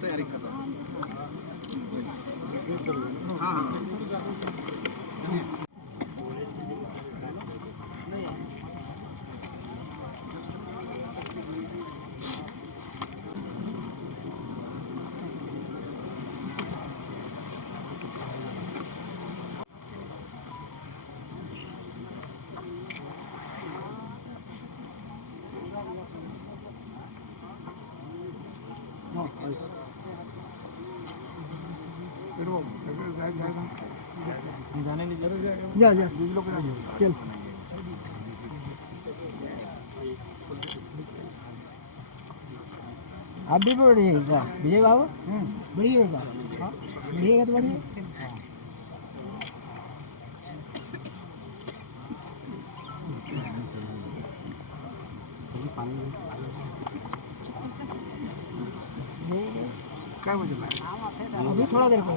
तैयारी कर रहा हूँ। हाँ जा चल आप भी बढ़िएगा विजय बाबू, बढ़िएगा बढ़िएगा तो बढ़िए। क्या मुझे अभी थोड़ा देर को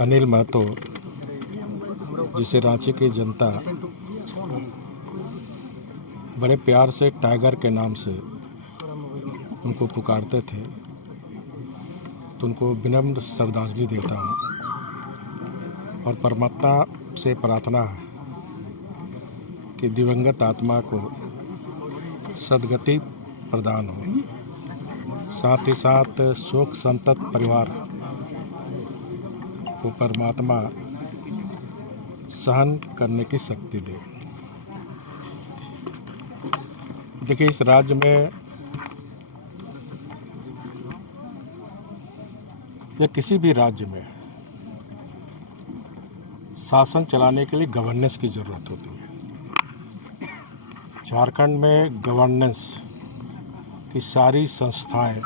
अनिल महतो, जिसे रांची की जनता बड़े प्यार से टाइगर के नाम से उनको पुकारते थे, तो उनको विनम्र श्रद्धांजलि देता हूँ और परमात्मा से प्रार्थना है कि दिवंगत आत्मा को सद्गति प्रदान हो। साथ ही साथ शोक संतप्त परिवार को परमात्मा सहन करने की शक्ति दे। देखिए, इस राज्य में या किसी भी राज्य में शासन चलाने के लिए गवर्नेंस की ज़रूरत होती है। झारखंड में गवर्नेंस की सारी संस्थाएं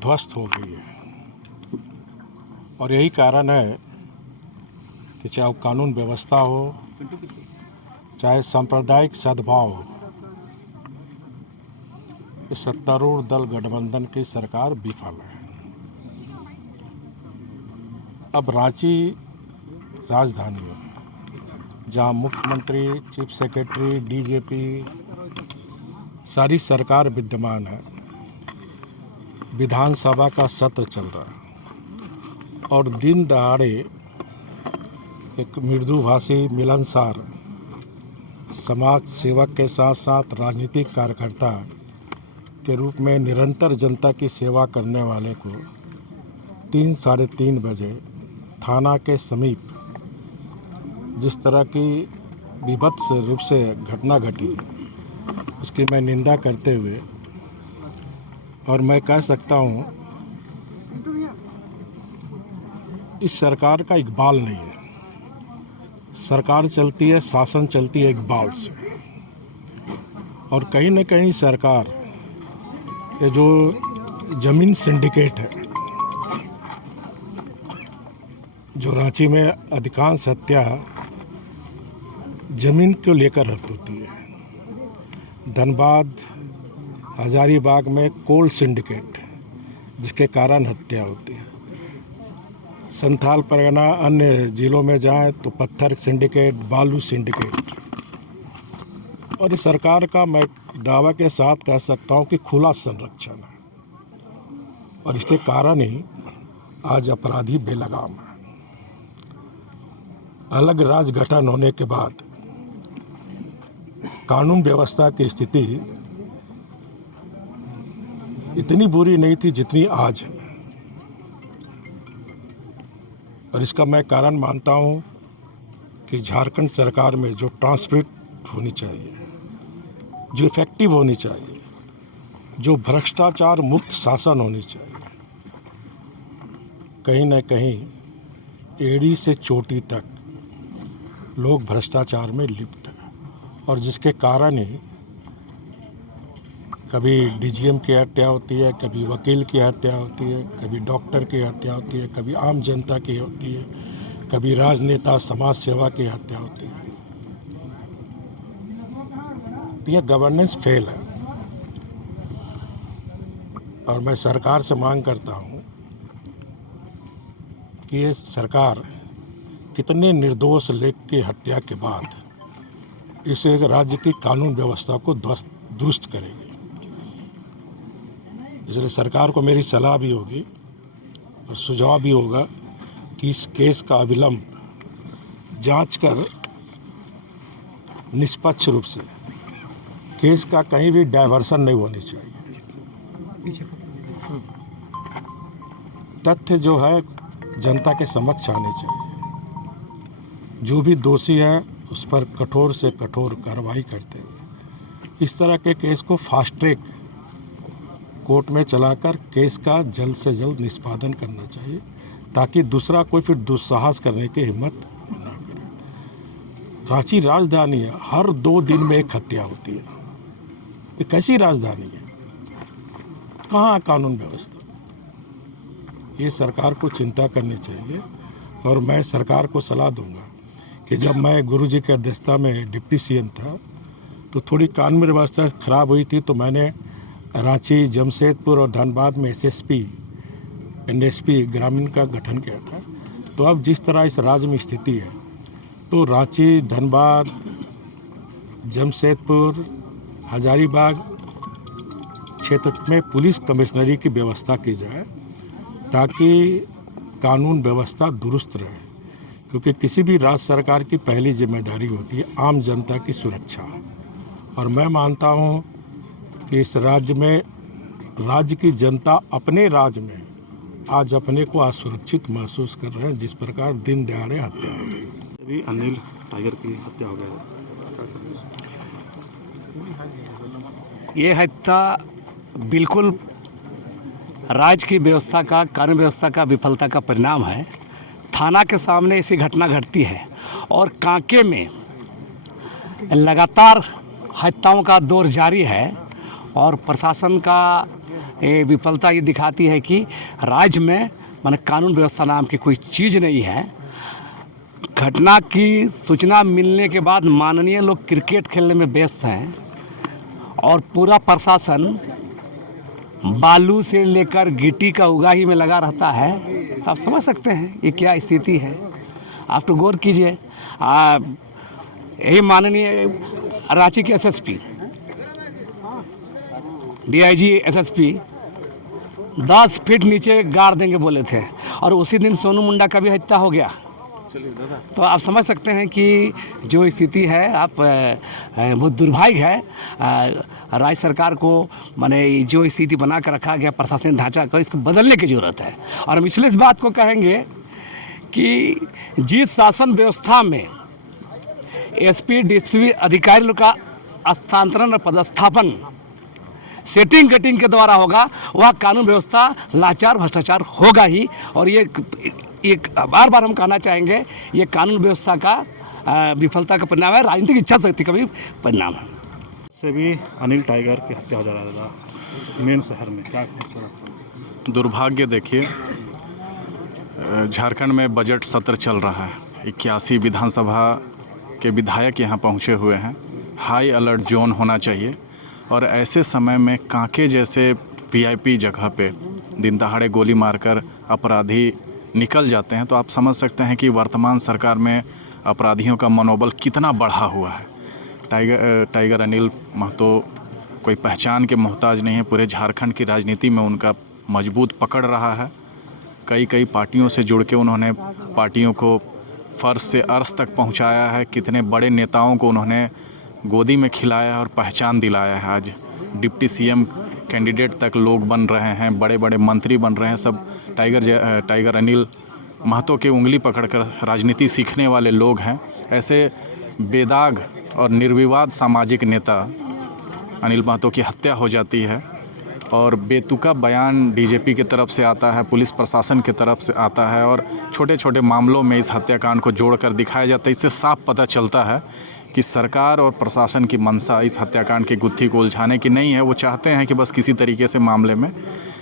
ध्वस्त हो गई है और यही कारण है कि चाहे वो कानून व्यवस्था हो, चाहे सांप्रदायिक सद्भाव हो, इस सत्तारूढ़ दल गठबंधन की सरकार विफल है। अब रांची राजधानी है, जहां मुख्यमंत्री, चीफ सेक्रेटरी, डीजीपी सारी सरकार विद्यमान है। विधानसभा का सत्र चल रहा है और दिन दहाड़े एक मृदुभाषी, मिलनसार समाज सेवक के साथ साथ राजनीतिक कार्यकर्ता के रूप में निरंतर जनता की सेवा करने वाले को 3 साढ़े 3 बजे थाना के समीप जिस तरह की विभत्स रूप से घटना घटी, उसकी मैं निंदा करते हुए, और मैं कह सकता हूँ इस सरकार का इकबाल नहीं है। सरकार चलती है, शासन चलती है इकबाल से, और कहीं न कहीं सरकार ये जो ज़मीन सिंडिकेट है, जो रांची में अधिकांश हत्या ज़मीन को लेकर होती है। धनबाद, हजारीबाग में कोल सिंडिकेट, जिसके कारण हत्या होती है। संथाल परगना अन्य ज़िलों में जाए तो पत्थर सिंडिकेट, बालू सिंडिकेट। और इस सरकार का मैं दावा के साथ कह सकता हूं कि खुला संरक्षण है, और इसके कारण ही आज अपराधी बेलगाम है। अलग राज्य गठन होने के बाद कानून व्यवस्था की स्थिति इतनी बुरी नहीं थी जितनी आज है, और इसका मैं कारण मानता हूं कि झारखंड सरकार में जो ट्रांसपेरेंट होनी चाहिए, जो इफेक्टिव होनी चाहिए, जो भ्रष्टाचार मुक्त शासन होनी चाहिए, कहीं न कहीं एड़ी से चोटी तक लोग भ्रष्टाचार में लिप्त हैं, और जिसके कारण ही कभी डीजीएम की हत्या होती है, कभी वकील की हत्या होती है, कभी डॉक्टर की हत्या होती है, कभी आम जनता की होती है, कभी राजनेता, समाज सेवा की हत्या होती है। तो यह गवर्नेंस फेल है। और मैं सरकार से मांग करता हूँ कि ये सरकार कितने निर्दोष लोग की हत्या के बाद इस एक राज्य की कानून व्यवस्था को दुरुस्त करेगी। इसलिए सरकार को मेरी सलाह भी होगी और सुझाव भी होगा कि इस केस का अविलंब जांच कर निष्पक्ष रूप से केस का कहीं भी डायवर्सन नहीं होनी चाहिए। तथ्य जो है जनता के समक्ष आने चाहिए। जो भी दोषी है उस पर कठोर से कठोर कार्रवाई करते हैं। इस तरह के केस को फास्ट ट्रैक कोर्ट में चलाकर केस का जल्द से जल्द निष्पादन करना चाहिए, ताकि दूसरा कोई फिर दुस्साहस करने की हिम्मत ना करे। रांची राजधानी है, हर 2 दिन में एक हत्या होती है। ये कैसी राजधानी है? कहाँ कानून व्यवस्था? ये सरकार को चिंता करनी चाहिए। और मैं सरकार को सलाह दूंगा कि जब मैं गुरुजी की अध्यक्षता में डिप्टी सीएम था तो थोड़ी कानून व्यवस्था खराब हुई थी, तो मैंने रांची, जमशेदपुर और धनबाद में एसएसपी एनएसपी ग्रामीण का गठन किया था। तो अब जिस तरह इस राज्य में स्थिति है, तो रांची, धनबाद, जमशेदपुर, हजारीबाग क्षेत्र में पुलिस कमिश्नरी की व्यवस्था की जाए, ताकि कानून व्यवस्था दुरुस्त रहे। क्योंकि किसी भी राज्य सरकार की पहली जिम्मेदारी होती है आम जनता की सुरक्षा। और मैं मानता हूँ कि इस राज्य में राज्य की जनता अपने राज्य में आज अपने को असुरक्षित महसूस कर रहे हैं, जिस प्रकार दिन दहाड़े हत्या हो गई। अभी अनिल टाइगर की हत्या हो गई। ये हत्या बिल्कुल राज्य की व्यवस्था का, कानून व्यवस्था का विफलता का परिणाम है। थाना के सामने ऐसी घटना घटती है और कांके में लगातार हत्याओं का दौर जारी है। और प्रशासन का विफलता ये दिखाती है कि राज्य में माने कानून व्यवस्था नाम की कोई चीज़ नहीं है। घटना की सूचना मिलने के बाद माननीय लोग क्रिकेट खेलने में व्यस्त हैं और पूरा प्रशासन बालू से लेकर गिट्टी का उगाही में लगा रहता है। तो आप समझ सकते हैं ये क्या स्थिति है। आप तो गौर कीजिए। यही माननीय रांची के एसएसपी, डीआईजी एसएसपी 10 फीट नीचे गाड़ देंगे बोले थे, और उसी दिन सोनू मुंडा का भी हत्या हो गया। तो आप समझ सकते हैं कि जो स्थिति है आप बहुत दुर्भाग्य है। राज्य सरकार को माने जो स्थिति बना कर रखा गया प्रशासनिक ढांचा को, इसको बदलने की ज़रूरत है। और हम इसलिए इस बात को कहेंगे कि जिस शासन व्यवस्था में एसपी डीएसपी अधिकारियों का स्थानांतरण और पदस्थापन सेटिंग गटिंग के द्वारा होगा, वह कानून व्यवस्था लाचार भ्रष्टाचार होगा ही। और ये एक बार बार हम कहना चाहेंगे, ये कानून व्यवस्था का विफलता का परिणाम है, राजनीतिक इच्छा शक्ति का भी परिणाम है। से भी अनिल टाइगर की हत्या हो जा रहा था मेन शहर में, क्या दुर्भाग्य। देखिए, झारखंड में बजट सत्र चल रहा है। 81 विधानसभा के विधायक यहाँ पहुँचे हुए हैं। हाई अलर्ट जोन होना चाहिए। और ऐसे समय में कांके जैसे वीआईपी जगह पे दिन दहाड़े गोली मारकर अपराधी निकल जाते हैं, तो आप समझ सकते हैं कि वर्तमान सरकार में अपराधियों का मनोबल कितना बढ़ा हुआ है। टाइगर अनिल महतो कोई पहचान के मोहताज नहीं है। पूरे झारखंड की राजनीति में उनका मजबूत पकड़ रहा है। कई पार्टियों से जुड़ के उन्होंने पार्टियों को फर्श से अर्श तक पहुंचाया है। कितने बड़े नेताओं को उन्होंने गोदी में खिलाया और पहचान दिलाया है। आज डिप्टी सीएम कैंडिडेट तक लोग बन रहे हैं, बड़े बड़े मंत्री बन रहे हैं। सब टाइगर अनिल महतो की उंगली पकड़कर राजनीति सीखने वाले लोग हैं। ऐसे बेदाग और निर्विवाद सामाजिक नेता अनिल महतो की हत्या हो जाती है और बेतुका बयान डीजीपी की तरफ से आता है, पुलिस प्रशासन की तरफ से आता है और छोटे छोटे मामलों में इस हत्याकांड को जोड़कर दिखाया जाता है। इससे साफ पता चलता है कि सरकार और प्रशासन की मंशा इस हत्याकांड की गुत्थी को उलझाने की नहीं है। वो चाहते हैं कि बस किसी तरीके से मामले में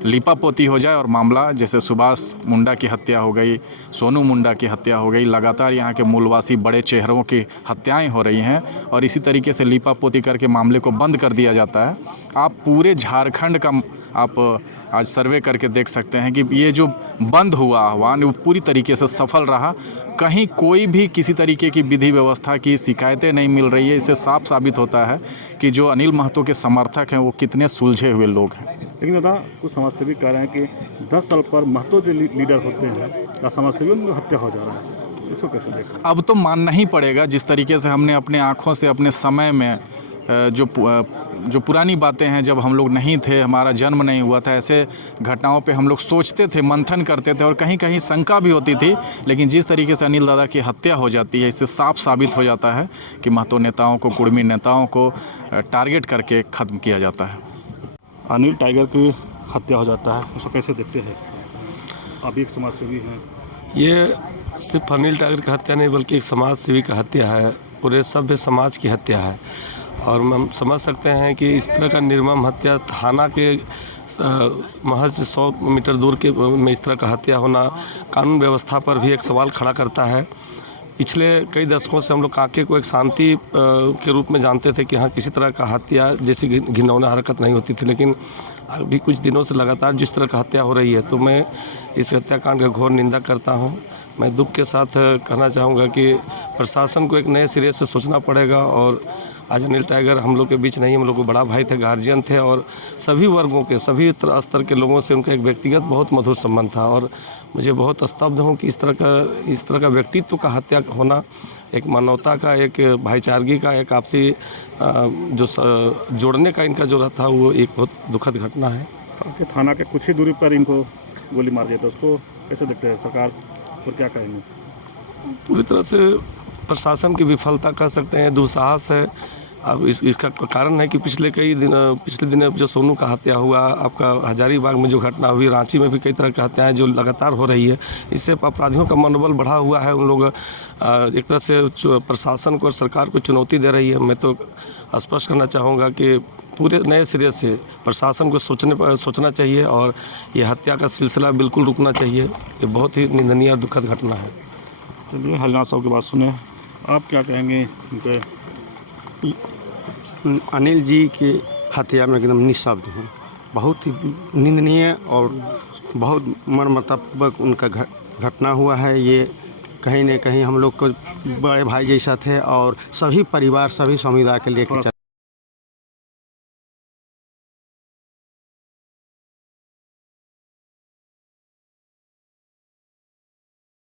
लिपापोती हो जाए और मामला जैसे सुभाष मुंडा की हत्या हो गई, सोनू मुंडा की हत्या हो गई, लगातार यहाँ के मूलवासी बड़े चेहरों की हत्याएं हो रही हैं और इसी तरीके से लिपापोती करके मामले को बंद कर दिया जाता है। आप पूरे झारखंड का आप आज सर्वे करके देख सकते हैं कि ये जो बंद हुआ आह्वान वो पूरी तरीके से सफल रहा। कहीं कोई भी किसी तरीके की विधि व्यवस्था की शिकायतें नहीं मिल रही है। इससे साफ साबित होता है कि जो अनिल महतो के समर्थक हैं वो कितने सुलझे हुए लोग हैं। लेकिन दादा कुछ समाजसेवी कह रहे हैं कि 10 साल पर महतो जो लीडर होते हैं या समाजसेवी उनकी हत्या हो जा रहा है, इसको कैसे देखें? अब तो मानना ही पड़ेगा, जिस तरीके से हमने अपने आँखों से अपने समय में जो पुरानी बातें हैं, जब हम लोग नहीं थे, हमारा जन्म नहीं हुआ था, ऐसे घटनाओं पे हम लोग सोचते थे, मंथन करते थे और कहीं कहीं शंका भी होती थी। लेकिन जिस तरीके से अनिल दादा की हत्या हो जाती है, इससे साफ साबित हो जाता है कि महतो नेताओं को, कुर्मी नेताओं को टारगेट करके ख़त्म किया जाता है। अनिल टाइगर की हत्या हो जाता है, उसको कैसे देखते हैं? आप एक समाजसेवी हैं। ये सिर्फ अनिल टाइगर की हत्या नहीं बल्कि एक समाज सेवी की हत्या है, पूरे सभ्य समाज की हत्या है। और हम समझ सकते हैं कि इस तरह का निर्मम हत्या थाना के महज 100 मीटर दूर के में इस तरह का हत्या होना कानून व्यवस्था पर भी एक सवाल खड़ा करता है। पिछले कई दशकों से हम लोग काके को एक शांति के रूप में जानते थे कि हाँ किसी तरह का हत्या जैसी घिनौना हरकत नहीं होती थी, लेकिन अभी कुछ दिनों से लगातार जिस तरह का हत्या हो रही है तो मैं इस हत्याकांड का घोर निंदा करता हूँ। मैं दुख के साथ कहना चाहूँगा कि प्रशासन को एक नए सिरे से सोचना पड़ेगा। और आज अनिल टाइगर हम लोग के बीच नहीं, हम लोग को बड़ा भाई थे, गार्जियन थे और सभी वर्गों के, सभी स्तर के लोगों से उनका एक व्यक्तिगत बहुत मधुर संबंध था। और मुझे बहुत स्तब्ध हूँ कि इस तरह का व्यक्तित्व का हत्या होना एक मानवता का, एक भाईचारगी का, एक आपसी जो जोड़ने का इनका जो था वो एक बहुत दुखद घटना है। आपके थाना के कुछ ही दूरी पर इनको गोली मार दिया था, उसको कैसे देखते हैं? सरकार पर क्या कहेंगे? पूरी तरह से प्रशासन की विफलता कह सकते हैं, दुस्साहस है। अब इसका कारण है कि पिछले दिन जो सोनू का हत्या हुआ, आपका हजारीबाग में जो घटना हुई, रांची में भी कई तरह की हत्याएं जो लगातार हो रही है, इससे अपराधियों का मनोबल बढ़ा हुआ है। उन लोग एक तरह से प्रशासन को और सरकार को चुनौती दे रही है। मैं तो स्पष्ट करना चाहूँगा कि पूरे नए सिरे से प्रशासन को सोचना चाहिए और ये हत्या का सिलसिला बिल्कुल रुकना चाहिए। ये बहुत ही निंदनीय और दुखद घटना है। चलिए हरिनाथ साहब की बात सुने, आप क्या कहेंगे उनके? अनिल जी की हत्या में एकदम निःशब्द हूँ। बहुत ही निंदनीय और बहुत मर्मान्तिक उनका घटना हुआ है। ये कहीं न कहीं हम लोग को बड़े भाई जैसा थे और सभी परिवार, सभी समुदाय के लेकर